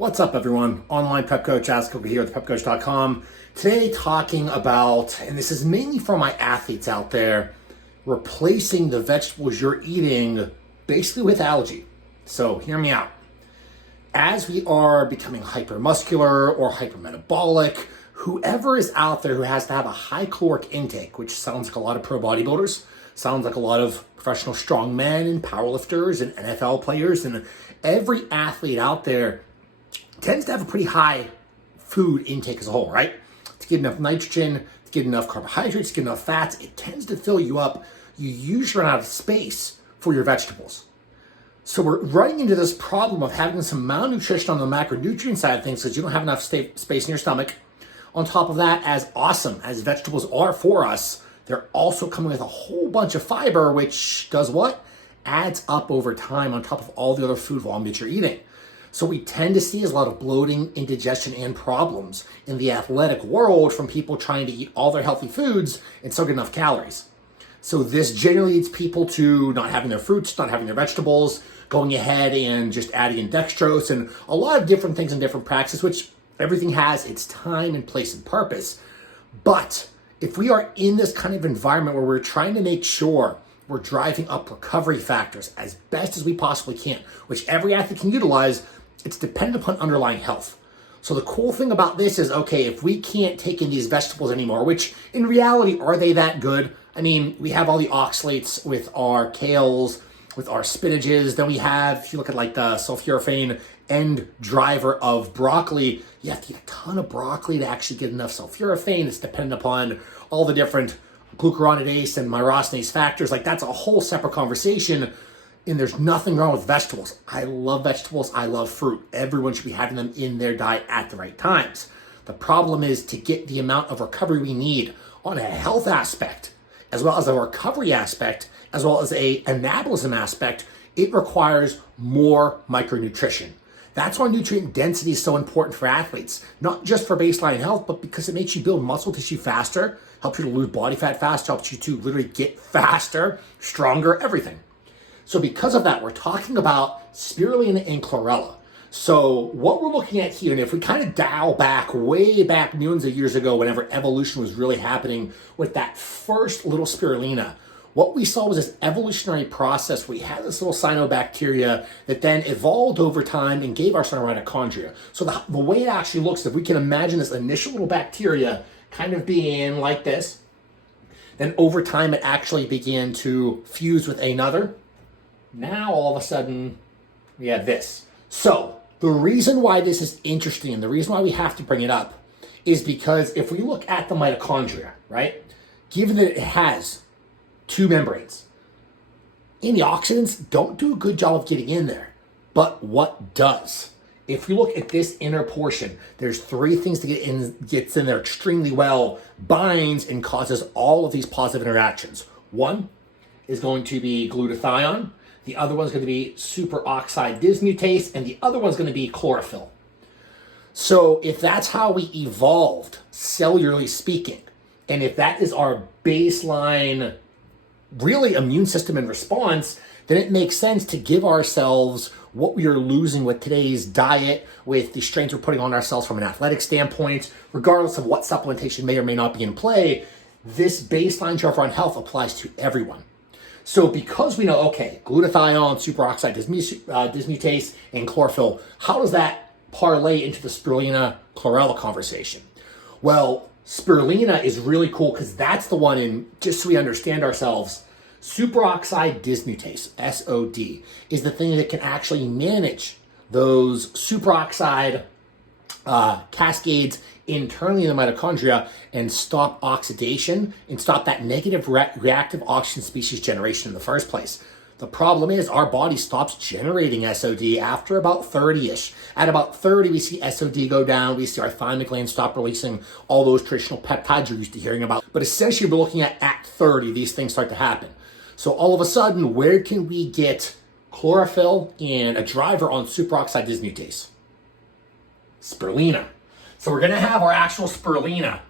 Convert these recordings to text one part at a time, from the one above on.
What's up, everyone? Online Pep Coach, Ask Kikel here at thepepcoach.com. Today talking about, and this is mainly for my athletes out there, replacing the vegetables you're eating basically with algae. So hear me out. As we are becoming hypermuscular or hypermetabolic, whoever is out there who has to have a high caloric intake, which sounds like a lot of pro bodybuilders, sounds like a lot of professional strongmen and powerlifters and NFL players, and every athlete out there tends to have a pretty high food intake as a whole, right? To get enough nitrogen, to get enough carbohydrates, to get enough fats, it tends to fill you up. You usually run out of space for your vegetables. So we're running into this problem of having some malnutrition on the macronutrient side of things because you don't have enough space in your stomach. On top of that, as awesome as vegetables are for us, they're also coming with a whole bunch of fiber, which does what? Adds up over time on top of all the other food volume that you're eating. So we tend to see a lot of bloating, indigestion, and problems in the athletic world from people trying to eat all their healthy foods and still get enough calories. So this generally leads people to not having their fruits, not having their vegetables, going ahead and just adding in dextrose and a lot of different things and different practices, which everything has its time and place and purpose. But if we are in this kind of environment where we're trying to make sure we're driving up recovery factors as best as we possibly can, which every athlete can utilize, it's dependent upon underlying health. So the cool thing about this is, okay, if we can't take in these vegetables anymore, which in reality, are they that good? I mean, we have all the oxalates with our kales, with our spinaches. Then we have, if you look at like the sulforaphane end driver of broccoli, you have to eat a ton of broccoli to actually get enough sulforaphane. It's dependent upon all the different glucuronidase and myrosinase factors. Like, that's a whole separate conversation. And there's nothing wrong with vegetables. I love vegetables. I love fruit. Everyone should be having them in their diet at the right times. The problem is to get the amount of recovery we need on a health aspect, as well as a recovery aspect, as well as a anabolism aspect, it requires more micronutrition. That's why nutrient density is so important for athletes, not just for baseline health, but because it makes you build muscle tissue faster, helps you to lose body fat faster, helps you to literally get faster, stronger, everything. So because of that, we're talking about spirulina and chlorella. So what we're looking at here, and if we kind of dial back, way back millions of years ago, whenever evolution was really happening with that first little spirulina, what we saw was this evolutionary process where we had this little cyanobacteria that then evolved over time and gave us our mitochondria. So the way it actually looks, if we can imagine this initial little bacteria kind of being like this, then over time it actually began to fuse with another. Now, all of a sudden, we have this. So the reason why this is interesting and the reason why we have to bring it up is because if we look at the mitochondria, right, given that it has two membranes, antioxidants don't do a good job of getting in there. But what does? If we look at this inner portion, there's three things that gets in there extremely well, binds and causes all of these positive interactions. One is going to be glutathione. The other one's going to be superoxide dismutase, and the other one's going to be chlorophyll. So if that's how we evolved, cellularly speaking, and if that is our baseline, really immune system and response, then it makes sense to give ourselves what we are losing with today's diet, with the strains we're putting on ourselves from an athletic standpoint, regardless of what supplementation may or may not be in play. This baseline driver on health applies to everyone. So because we know, okay, glutathione, superoxide dismutase, and chlorophyll, how does that parlay into the spirulina chlorella conversation? Well, spirulina is really cool because that's the one, in just so we understand ourselves, superoxide dismutase, SOD, is the thing that can actually manage those superoxide cascades internally in the mitochondria and stop oxidation and stop that negative reactive oxygen species generation in the first place. The problem is our body stops generating SOD after about 30-ish. At about 30, we see SOD go down. We see our thymic glands stop releasing all those traditional peptides you're used to hearing about. But essentially, we're looking at 30, these things start to happen. So all of a sudden, where can we get chlorophyll and a driver on superoxide dismutase? Spirulina. So we're going to have our actual spirulina.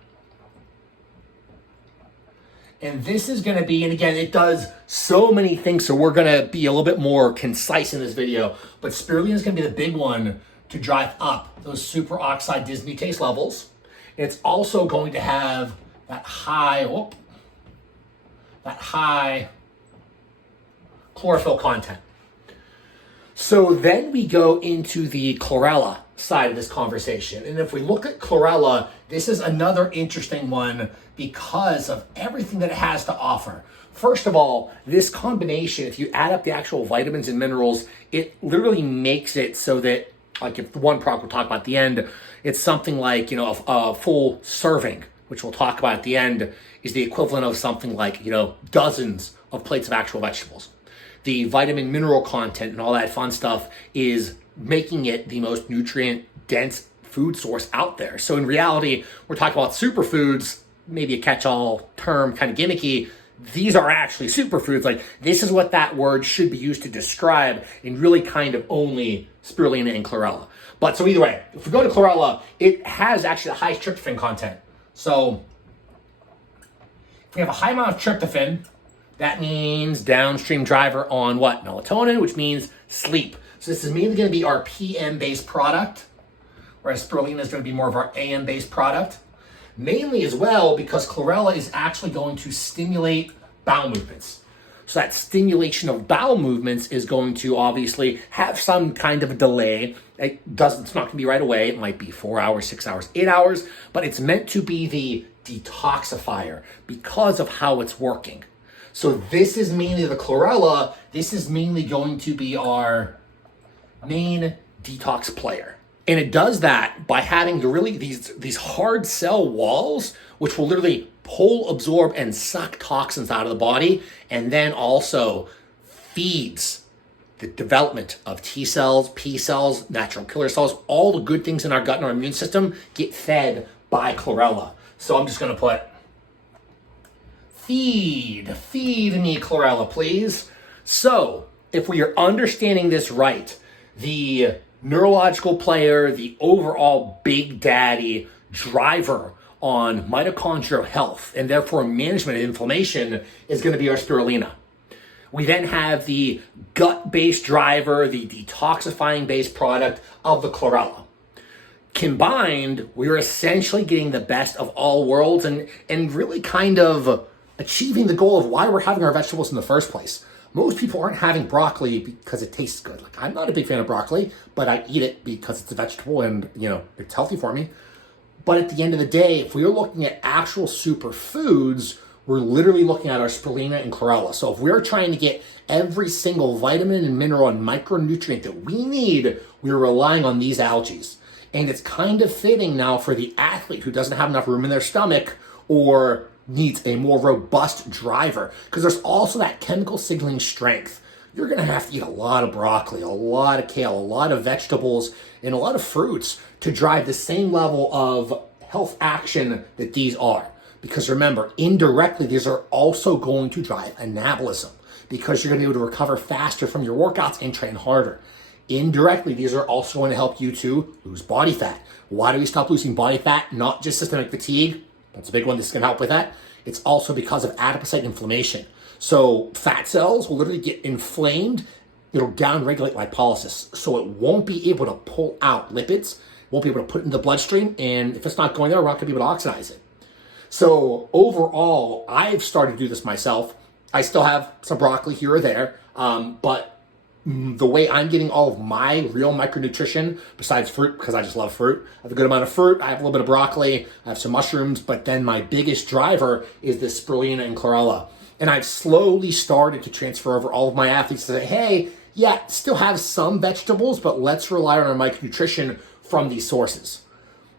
And this is going to be, and again, it does so many things, so we're going to be a little bit more concise in this video, but spirulina is going to be the big one to drive up those superoxide dismutase levels. It's also going to have that high chlorophyll content. So then we go into the chlorella side of this conversation. And if we look at chlorella, this is another interesting one because of everything that it has to offer. First of all, this combination, if you add up the actual vitamins and minerals, it literally makes it so that, like if the one product we'll talk about at the end, it's something like, a full serving, which we'll talk about at the end, is the equivalent of something like, dozens of plates of actual vegetables. The vitamin mineral content and all that fun stuff is making it the most nutrient dense food source out there. So in reality, we're talking about superfoods, maybe a catch-all term, kind of gimmicky. These are actually superfoods. Like, this is what that word should be used to describe, and really kind of only spirulina and chlorella. But so either way, if we go to chlorella, it has actually the highest tryptophan content. So if we have a high amount of tryptophan, that means downstream driver on what? Melatonin, which means sleep. So this is mainly going to be our PM-based product, whereas spirulina is going to be more of our AM-based product. Mainly as well because chlorella is actually going to stimulate bowel movements. So that stimulation of bowel movements is going to obviously have some kind of a delay. It's not going to be right away. It might be 4 hours, 6 hours, 8 hours, but it's meant to be the detoxifier because of how it's working. So this is mainly the chlorella. This is mainly going to be our main detox player. And it does that by having these hard cell walls, which will literally pull, absorb, and suck toxins out of the body, and then also feeds the development of T cells, P cells, natural killer cells. All the good things in our gut and our immune system get fed by chlorella. So I'm just going to put feed me chlorella, please. So if we are understanding this right, the neurological player, the overall big daddy driver on mitochondrial health and therefore management of inflammation is going to be our spirulina. We then have the gut-based driver, the detoxifying-based product of the chlorella. Combined, we're essentially getting the best of all worlds and really kind of achieving the goal of why we're having our vegetables in the first place. Most people aren't having broccoli because it tastes good. Like, I'm not a big fan of broccoli, but I eat it because it's a vegetable and, it's healthy for me. But at the end of the day, if we're looking at actual superfoods, we're literally looking at our spirulina and chlorella. So if we're trying to get every single vitamin and mineral and micronutrient that we need, we're relying on these algae. And it's kind of fitting now for the athlete who doesn't have enough room in their stomach or needs a more robust driver, because there's also that chemical signaling strength. You're going to have to eat a lot of broccoli, a lot of kale, a lot of vegetables, and a lot of fruits to drive the same level of health action that these are. Because remember, indirectly, these are also going to drive anabolism, because you're going to be able to recover faster from your workouts and train harder. Indirectly, these are also going to help you to lose body fat. Why do we stop losing body fat? Not just systemic fatigue. That's a big one. This is going to help with that. It's also because of adipocyte inflammation. So fat cells will literally get inflamed. It'll downregulate lipolysis. So it won't be able to pull out lipids, won't be able to put it in the bloodstream. And if it's not going there, we're not going to be able to oxidize it. So overall, I've started to do this myself. I still have some broccoli here or there, but the way I'm getting all of my real micronutrition, besides fruit, because I just love fruit, I have a good amount of fruit, I have a little bit of broccoli, I have some mushrooms, but then my biggest driver is this spirulina and chlorella. And I've slowly started to transfer over all of my athletes to say, hey, yeah, still have some vegetables, but let's rely on our micronutrition from these sources.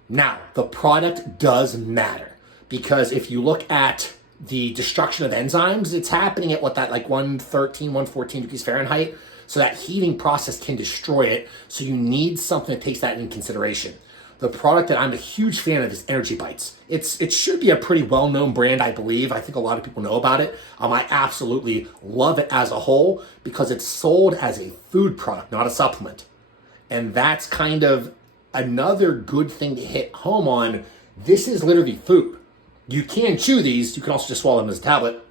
Now, the product does matter, because if you look at the destruction of enzymes, it's happening at 113, 114 degrees Fahrenheit. So that heating process can destroy it. So you need something that takes that into consideration. The product that I'm a huge fan of is Energy Bites. It should be a pretty well-known brand, I believe. I think a lot of people know about it. I absolutely love it as a whole because it's sold as a food product, not a supplement. And that's kind of another good thing to hit home on. This is literally food. You can chew these. You can also just swallow them as a tablet.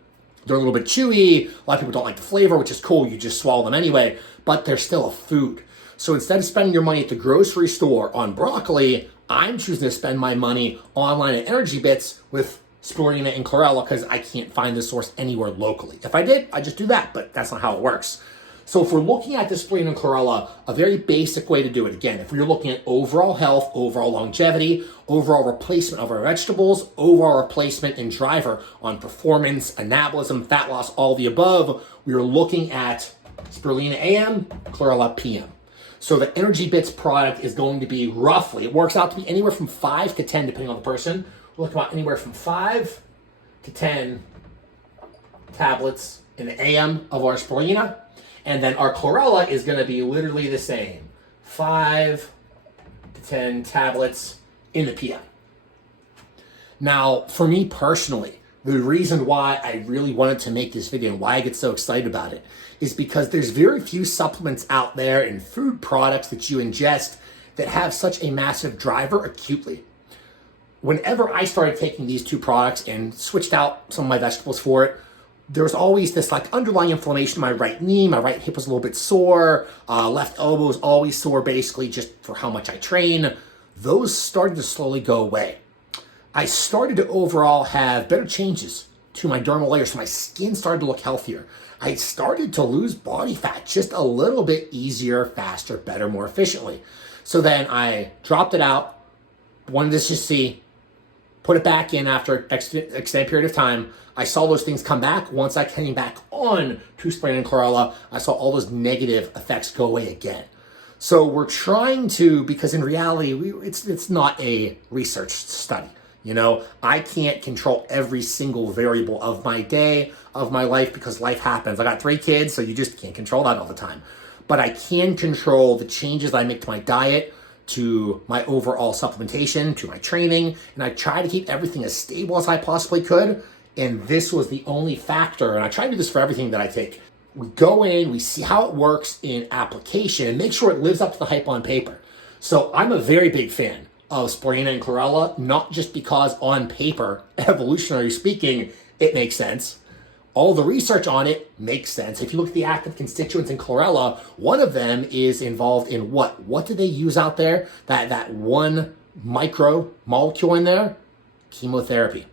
They're a little bit chewy. A lot of people don't like the flavor, which is cool. You just swallow them anyway, but they're still a food. So instead of spending your money at the grocery store on broccoli, I'm choosing to spend my money online at Energy Bits with Spirulina and Chlorella because I can't find the source anywhere locally. If I did, I'd just do that, but that's not how it works. So if we're looking at the Spirulina and Chlorella, a very basic way to do it, again, if we're looking at overall health, overall longevity, overall replacement of our vegetables, overall replacement and driver on performance, anabolism, fat loss, all the above, we are looking at Spirulina AM, Chlorella PM. So the Energy Bits product is going to be roughly, it works out to be anywhere from 5 to 10, depending on the person. We're looking about anywhere from 5 to 10 tablets in the AM of our Spirulina. And then our Chlorella is going to be literally the same. 5 to 10 tablets in the PM. Now, for me personally, the reason why I really wanted to make this video and why I get so excited about it is because there's very few supplements out there and food products that you ingest that have such a massive driver acutely. Whenever I started taking these two products and switched out some of my vegetables for it, there was always this like underlying inflammation in my right knee. My right hip was a little bit sore. Left elbow was always sore, basically just for how much I train. Those started to slowly go away. I started to overall have better changes to my dermal layer, so my skin started to look healthier. I started to lose body fat just a little bit easier, faster, better, more efficiently. So then I dropped it out, wanted to just see, put it back in after an extended period of time. I saw those things come back. Once I came back on to Spirulina and Chlorella, I saw all those negative effects go away again. So we're trying to, because in reality, it's not a research study. You know, I can't control every single variable of my day, of my life, because life happens. I got 3 kids, so you just can't control that all the time. But I can control the changes I make to my diet, to my overall supplementation, to my training, and I try to keep everything as stable as I possibly could. And this was the only factor, and I try to do this for everything that I take. We go in, we see how it works in application, and make sure it lives up to the hype on paper. So I'm a very big fan of Spirulina and Chlorella, not just because on paper, evolutionary speaking, it makes sense. All the research on it makes sense. If you look at the active constituents in Chlorella, one of them is involved in what? What do they use out there? That one micro molecule in there? Chemotherapy.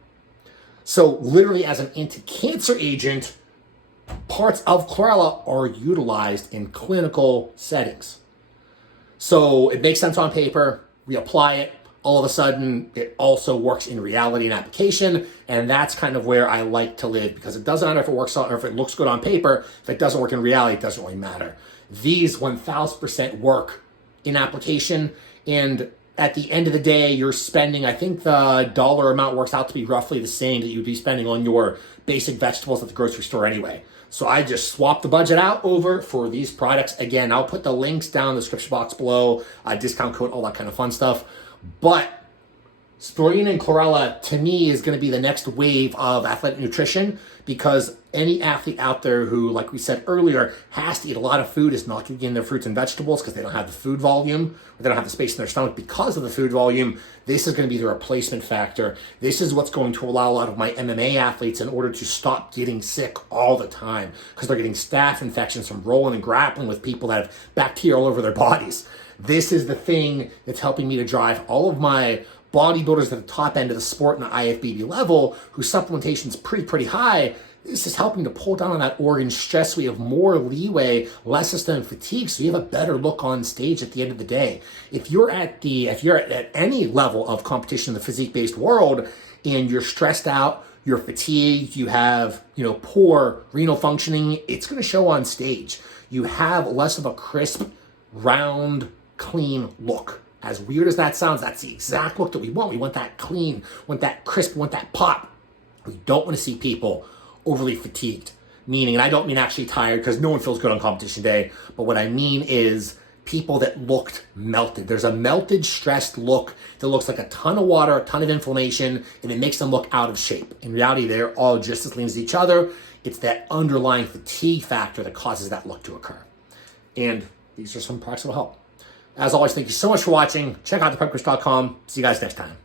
So literally as an anti-cancer agent, parts of Chlorella are utilized in clinical settings. So it makes sense on paper. We apply it, all of a sudden it also works in reality and application, and that's kind of where I like to live, because it doesn't matter if it works on, or if it looks good on paper. If it doesn't work in reality, it doesn't really matter. These 1000% work in application, and at the end of the day, you're spending, I think the dollar amount works out to be roughly the same that you'd be spending on your basic vegetables at the grocery store anyway. So I just swapped the budget out over for these products. Again, I'll put the links down in the description box below, discount code, all that kind of fun stuff. But Spirulina and Chlorella, to me, is going to be the next wave of athletic nutrition, because any athlete out there who, like we said earlier, has to eat a lot of food is not going to get in their fruits and vegetables because they don't have the food volume, or they don't have the space in their stomach because of the food volume. This is going to be the replacement factor. This is what's going to allow a lot of my MMA athletes, in order to stop getting sick all the time, because they're getting staph infections from rolling and grappling with people that have bacteria all over their bodies. This is the thing that's helping me to drive all of my bodybuilders at the top end of the sport in the IFBB level, whose supplementation is pretty high. This is helping to pull down on that organ stress. We have more leeway, less systemic fatigue, so you have a better look on stage at the end of the day. If you're at any level of competition in the physique-based world, and you're stressed out, you're fatigued, you have poor renal functioning, it's going to show on stage. You have less of a crisp, round, clean look. As weird as that sounds, that's the exact look that we want. We want that clean, we want that crisp, we want that pop. We don't want to see people overly fatigued. Meaning, and I don't mean actually tired, because no one feels good on competition day, but what I mean is people that looked melted. There's a melted, stressed look that looks like a ton of water, a ton of inflammation, and it makes them look out of shape. In reality, they're all just as lean as each other. It's that underlying fatigue factor that causes that look to occur. And these are some products that will help. As always, thank you so much for watching. Check out theprepcoach.com. See you guys next time.